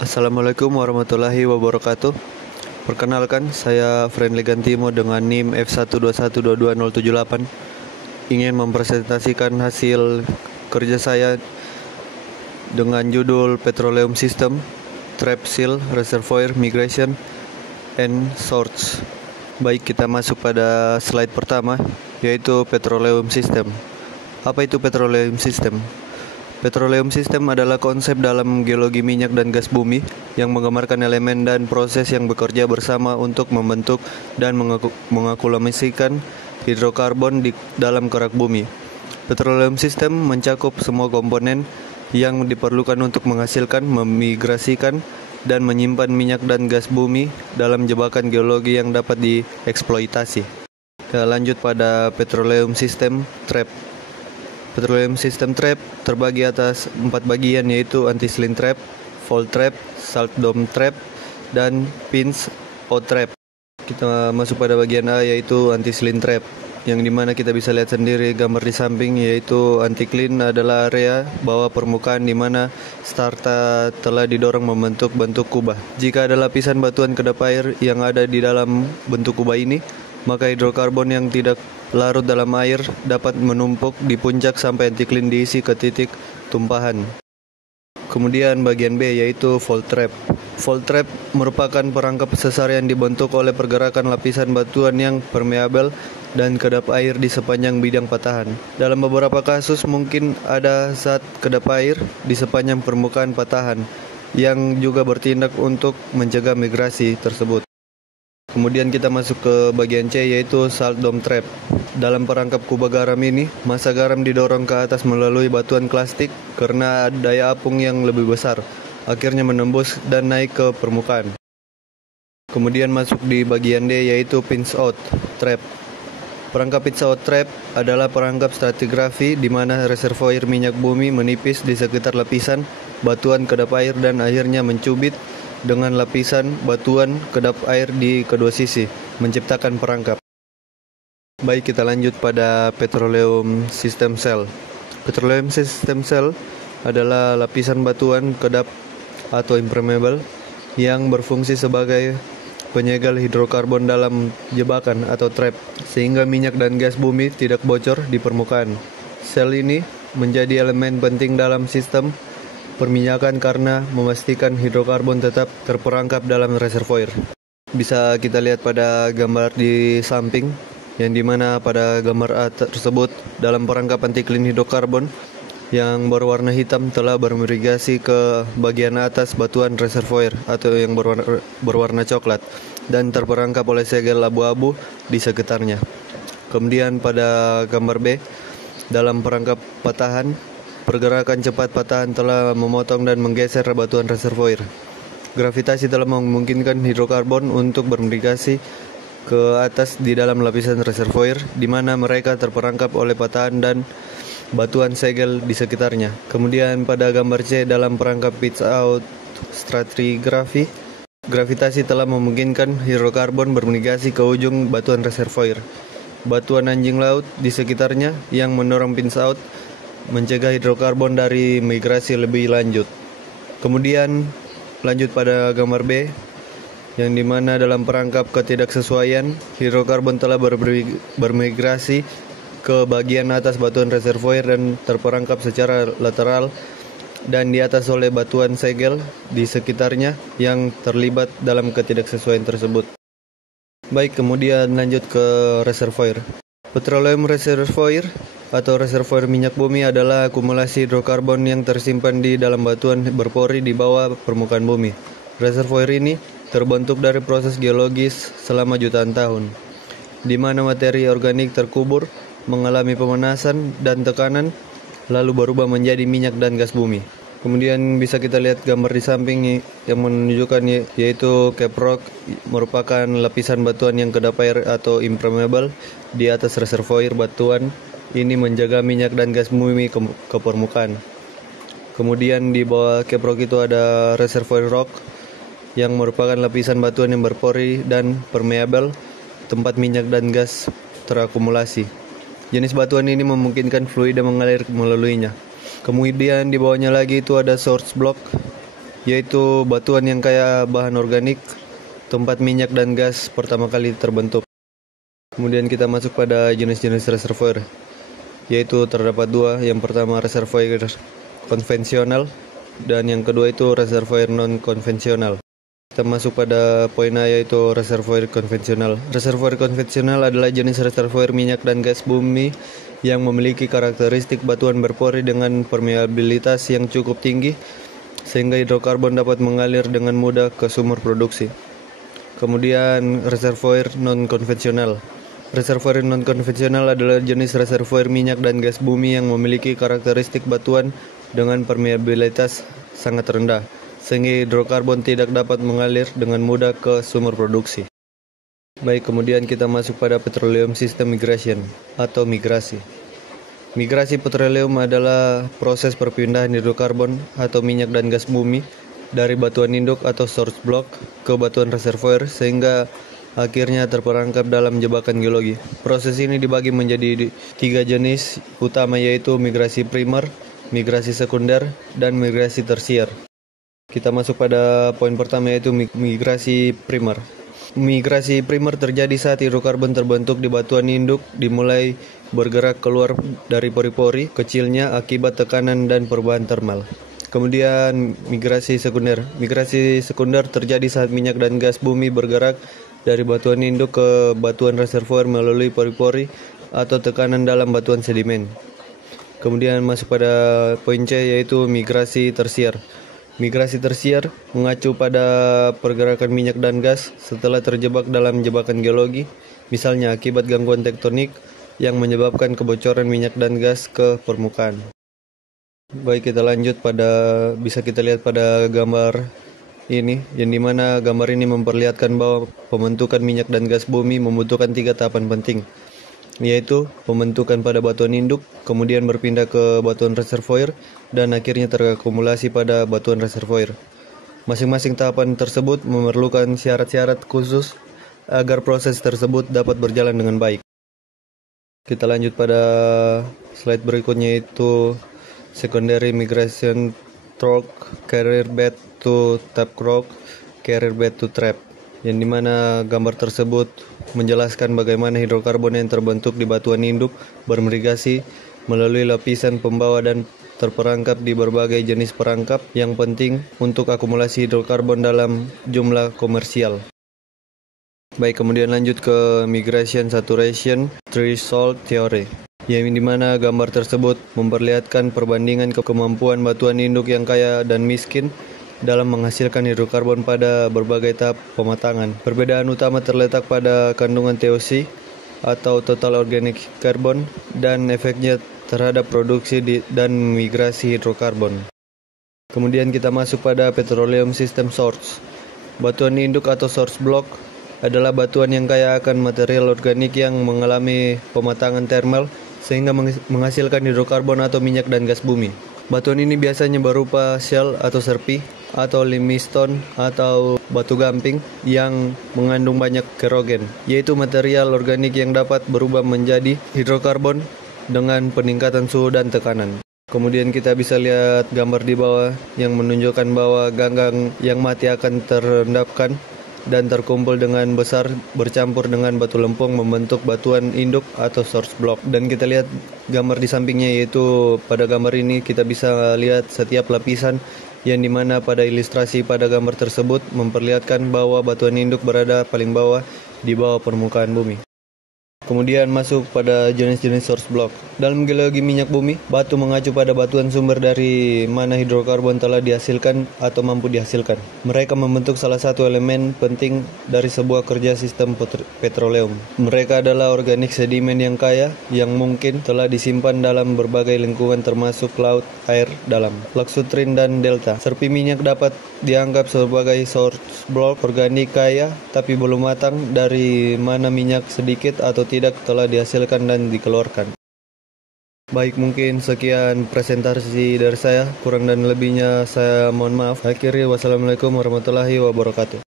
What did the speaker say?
Assalamualaikum warahmatullahi wabarakatuh. Perkenalkan, saya Friendly Gantimo dengan NIM F121222078 ingin mempresentasikan hasil kerja saya dengan judul Petroleum System, Trap Seal, Reservoir Migration, and Source. Baik, kita masuk pada slide pertama, yaitu Petroleum System. Apa itu Petroleum System? Petroleum System adalah konsep dalam geologi minyak dan gas bumi yang menggambarkan elemen dan proses yang bekerja bersama untuk membentuk dan mengakumulasikan hidrokarbon di dalam kerak bumi. Petroleum System mencakup semua komponen yang diperlukan untuk menghasilkan, memigrasikan, dan menyimpan minyak dan gas bumi dalam jebakan geologi yang dapat dieksploitasi. Kita lanjut pada Petroleum System Trap. Petroleum System Trap terbagi atas 4 bagian, yaitu Anti-Slip Trap, Fault Trap, Salt Dome Trap, dan Pinch Out Trap. Kita masuk pada bagian A, yaitu Anti-Slip Trap, yang dimana kita bisa lihat sendiri gambar di samping, yaitu anti-clean adalah area bawah permukaan di mana strata telah didorong membentuk bentuk kubah. Jika ada lapisan batuan kedap air yang ada di dalam bentuk kubah ini, maka hidrokarbon yang tidak larut dalam air dapat menumpuk di puncak sampai anti-clean diisi ke titik tumpahan. Kemudian bagian B, yaitu Fault Trap. Fault Trap merupakan perangkap sesar yang dibentuk oleh pergerakan lapisan batuan yang permeabel dan kedap air di sepanjang bidang patahan. Dalam beberapa kasus mungkin ada zat kedap air di sepanjang permukaan patahan yang juga bertindak untuk mencegah migrasi tersebut. Kemudian kita masuk ke bagian C, yaitu Salt Dome Trap. Dalam perangkap kubah garam ini, massa garam didorong ke atas melalui batuan klastik karena daya apung yang lebih besar, akhirnya menembus dan naik ke permukaan. Kemudian masuk di bagian D, yaitu Pinch Out Trap. Perangkap Pinch Out Trap adalah perangkap stratigrafi di mana reservoir minyak bumi menipis di sekitar lapisan batuan kedap air dan akhirnya mencubit dengan lapisan batuan kedap air di kedua sisi, menciptakan perangkap. Baik, kita lanjut pada Petroleum System Cell. Petroleum System Cell adalah lapisan batuan kedap atau impermeable yang berfungsi sebagai penyegel hidrokarbon dalam jebakan atau trap, sehingga minyak dan gas bumi tidak bocor di permukaan. Sel ini menjadi elemen penting dalam sistem perminyakan karena memastikan hidrokarbon tetap terperangkap dalam reservoir. Bisa kita lihat pada gambar di samping, yang dimana pada gambar A tersebut dalam perangkap anti-clean hidrokarbon yang berwarna hitam telah bermigrasi ke bagian atas batuan reservoir atau yang berwarna coklat dan terperangkap oleh segel abu-abu di sekitarnya. Kemudian pada gambar B, dalam perangkap patahan, pergerakan cepat patahan telah memotong dan menggeser batuan reservoir. Gravitasi telah memungkinkan hidrokarbon untuk bermigrasi ke atas di dalam lapisan reservoir, di mana mereka terperangkap oleh patahan dan batuan segel di sekitarnya. Kemudian pada gambar C, dalam perangkap Pinch Out stratigraphy, gravitasi telah memungkinkan hidrokarbon bermigrasi ke ujung batuan reservoir. Batuan anjing laut di sekitarnya yang mendorong pinch out mencegah hidrokarbon dari migrasi lebih lanjut. Kemudian lanjut pada gambar B, yang dimana dalam perangkap ketidaksesuaian, hidrokarbon telah bermigrasi ke bagian atas batuan reservoir dan terperangkap secara lateral dan di atas oleh batuan segel di sekitarnya yang terlibat dalam ketidaksesuaian tersebut. Baik, kemudian lanjut ke reservoir. Petroleum reservoir atau reservoir minyak bumi adalah akumulasi hidrokarbon yang tersimpan di dalam batuan berpori di bawah permukaan bumi. Reservoir ini terbentuk dari proses geologis selama jutaan tahun, di mana materi organik terkubur, mengalami pemanasan dan tekanan, lalu berubah menjadi minyak dan gas bumi. Kemudian bisa kita lihat gambar di samping yang menunjukkan yaitu cap rock, merupakan lapisan batuan yang kedap air atau impermeable di atas reservoir batuan. Ini menjaga minyak dan gas bumi ke permukaan. Kemudian di bawah cap rock itu ada reservoir rock yang merupakan lapisan batuan yang berpori dan permeable, tempat minyak dan gas terakumulasi. Jenis batuan ini memungkinkan fluida mengalir melaluinya. Kemudian di bawahnya lagi itu ada source block yaitu batuan yang kaya bahan organik, tempat minyak dan gas pertama kali terbentuk. Kemudian kita masuk pada jenis-jenis reservoir, yaitu terdapat dua. Yang pertama reservoir konvensional dan yang kedua itu reservoir non-konvensional. Kita masuk pada poin A, yaitu reservoir konvensional. Reservoir konvensional adalah jenis reservoir minyak dan gas bumi yang memiliki karakteristik batuan berpori dengan permeabilitas yang cukup tinggi sehingga hidrokarbon dapat mengalir dengan mudah ke sumber produksi. Kemudian reservoir non-konvensional. Reservoir non-konvensional adalah jenis reservoir minyak dan gas bumi yang memiliki karakteristik batuan dengan permeabilitas sangat rendah, sehingga hidrokarbon tidak dapat mengalir dengan mudah ke sumber produksi. Baik, kemudian kita masuk pada petroleum system migration atau migrasi. Migrasi petroleum adalah proses perpindahan hidrokarbon atau minyak dan gas bumi dari batuan induk atau source block ke batuan reservoir sehingga akhirnya terperangkap dalam jebakan geologi. Proses ini dibagi menjadi 3 jenis utama, yaitu migrasi primer, migrasi sekunder, dan migrasi tersier. Kita masuk pada poin pertama, yaitu migrasi primer. Migrasi primer terjadi saat hidrokarbon terbentuk di batuan induk dimulai bergerak keluar dari pori-pori kecilnya akibat tekanan dan perubahan termal. Kemudian migrasi sekunder. Migrasi sekunder terjadi saat minyak dan gas bumi bergerak dari batuan induk ke batuan reservoir melalui pori-pori atau tekanan dalam batuan sedimen. Kemudian masuk pada poin C, yaitu migrasi tersier. Migrasi tersier mengacu pada pergerakan minyak dan gas setelah terjebak dalam jebakan geologi, misalnya akibat gangguan tektonik yang menyebabkan kebocoran minyak dan gas ke permukaan. Baik, kita lanjut bisa kita lihat pada gambar ini, yang dimana gambar ini memperlihatkan bahwa pembentukan minyak dan gas bumi membutuhkan 3 tahapan penting, yaitu pembentukan pada batuan induk, kemudian berpindah ke batuan reservoir, dan akhirnya terakumulasi pada batuan reservoir. Masing-masing tahapan tersebut memerlukan syarat-syarat khusus agar proses tersebut dapat berjalan dengan baik. Kita lanjut pada slide berikutnya, yaitu secondary migration rock, carrier bed to tap rock, carrier bed to trap, yang dimana gambar tersebut menjelaskan bagaimana hidrokarbon yang terbentuk di batuan induk bermigrasi melalui lapisan pembawa dan terperangkap di berbagai jenis perangkap yang penting untuk akumulasi hidrokarbon dalam jumlah komersial. Baik, kemudian lanjut ke migration saturation threshold theory, yang dimana gambar tersebut memperlihatkan perbandingan kemampuan batuan induk yang kaya dan miskin dalam menghasilkan hidrokarbon pada berbagai tahap pematangan. Perbedaan utama terletak pada kandungan TOC atau total organic carbon dan efeknya terhadap produksi dan migrasi hidrokarbon. Kemudian kita masuk pada petroleum system source. Batuan induk atau source block adalah batuan yang kaya akan material organik yang mengalami pematangan thermal sehingga menghasilkan hidrokarbon atau minyak dan gas bumi. Batuan ini biasanya berupa shell atau serpi atau limestone atau batu gamping yang mengandung banyak kerogen, yaitu material organik yang dapat berubah menjadi hidrokarbon dengan peningkatan suhu dan tekanan. Kemudian kita bisa lihat gambar di bawah yang menunjukkan bahwa ganggang yang mati akan terendapkan dan terkumpul dengan besar bercampur dengan batu lempung membentuk batuan induk atau source block. Dan kita lihat gambar di sampingnya, yaitu pada gambar ini kita bisa lihat setiap lapisan yang dimana pada ilustrasi pada gambar tersebut memperlihatkan bahwa batuan induk berada paling bawah di bawah permukaan bumi. Kemudian masuk pada jenis-jenis source block. Dalam geologi minyak bumi, batu mengacu pada batuan sumber dari mana hidrokarbon telah dihasilkan atau mampu dihasilkan. Mereka membentuk salah satu elemen penting dari sebuah kerja sistem petroleum. Mereka adalah organik sedimen yang kaya, yang mungkin telah disimpan dalam berbagai lingkungan termasuk laut, air dalam, laksutrin, dan delta. Serpi minyak dapat dianggap sebagai source block organik kaya, tapi belum matang, dari mana minyak sedikit atau tidak telah dihasilkan dan dikeluarkan. Baik, mungkin sekian presentasi dari saya. Kurang dan lebihnya saya mohon maaf. Akhirnya, wassalamualaikum warahmatullahi wabarakatuh.